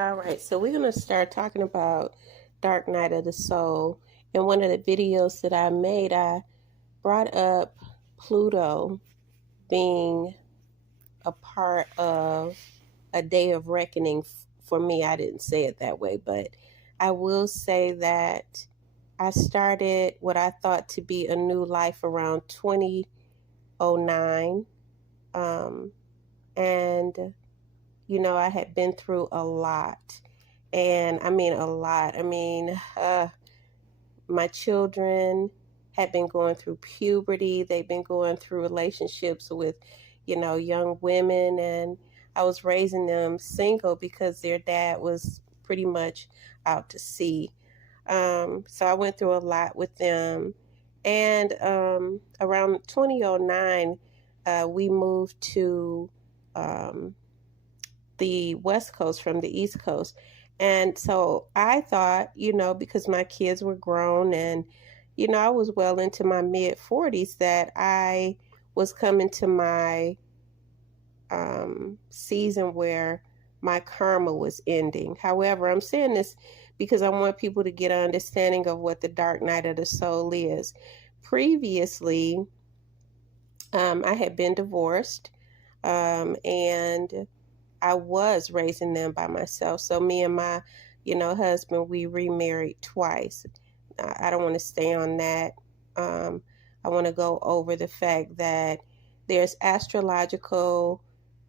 All right, so we're going to start talking about Dark Night of the Soul. In one of the videos that I made, I brought up Pluto being a part of a day of reckoning. For me, I didn't say it that way, but I will say that I started what I thought to be a new life around 2009. And I had been through a lot. And I mean, a lot. My children had been going through puberty. They've been going through relationships with, young women. And I was raising them single because their dad was pretty much out to sea. So I went through a lot with them. And around 2009, we moved to the West Coast from the East Coast. And so I thought, because my kids were grown and, I was well into my mid 40s, that I was coming to my season where my karma was ending. However, I'm saying this because I want people to get an understanding of what the dark night of the soul is. Previously, I had been divorced, and I was raising them by myself. So me and my, husband, we remarried twice. I don't want to stay on that. I want to go over the fact that there's astrological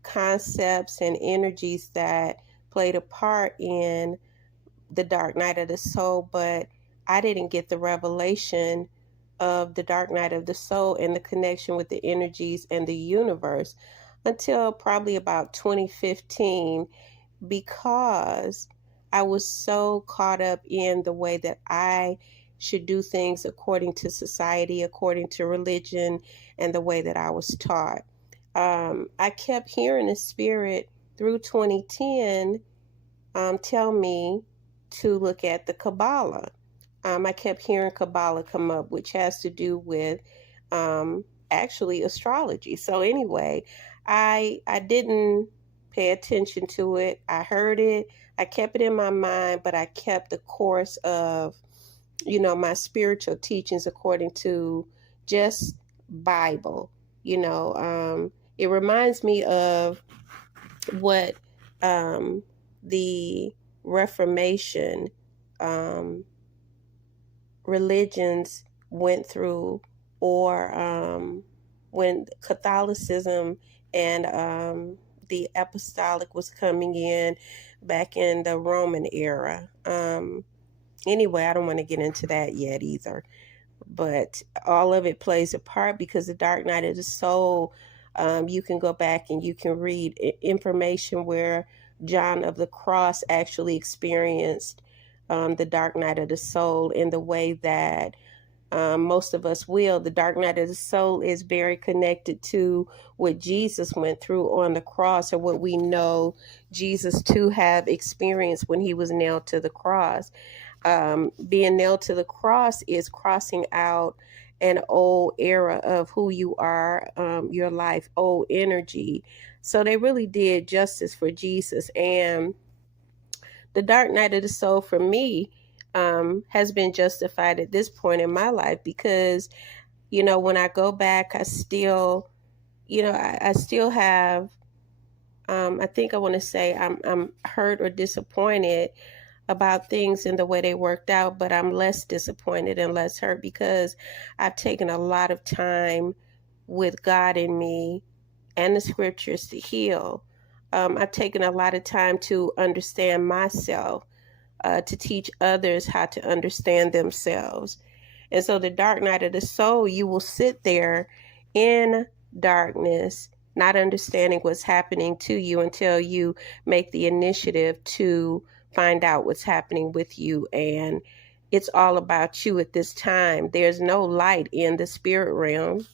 concepts and energies that played a part in the dark night of the soul, but I didn't get the revelation of the dark night of the soul and the connection with the energies and the universe until probably about 2015, because I was so caught up in the way that I should do things according to society, according to religion, and the way that I was taught. I kept hearing the spirit through 2010 tell me to look at the Kabbalah. I kept hearing Kabbalah come up, which has to do with actually astrology. So anyway, I didn't pay attention to it. I heard it. I kept it in my mind, but I kept the course of, my spiritual teachings according to just Bible. It reminds me of what the Reformation religions went through, or when Catholicism and the apostolic was coming in back in the Roman era. Anyway, I don't want to get into that yet either, but all of it plays a part because the dark night of the soul, you can go back and you can read information where John of the Cross actually experienced the dark night of the soul in the way that most of us will. The dark night of the soul is very connected to what Jesus went through on the cross, or what we know Jesus to have experienced when he was nailed to the cross. Being nailed to the cross is crossing out an old era of who you are, your life, old energy. So they really did justice for Jesus. And the dark night of the soul for me has been justified at this point in my life because, when I go back, I still, I still have, I think I want to say I'm hurt or disappointed about things and the way they worked out, but I'm less disappointed and less hurt because I've taken a lot of time with God in me and the scriptures to heal. I've taken a lot of time to understand myself, to teach others how to understand themselves. And so the dark night of the soul, you will sit there in darkness, not understanding what's happening to you until you make the initiative to find out what's happening with you. And it's all about you at this time. There's no light in the spirit realm.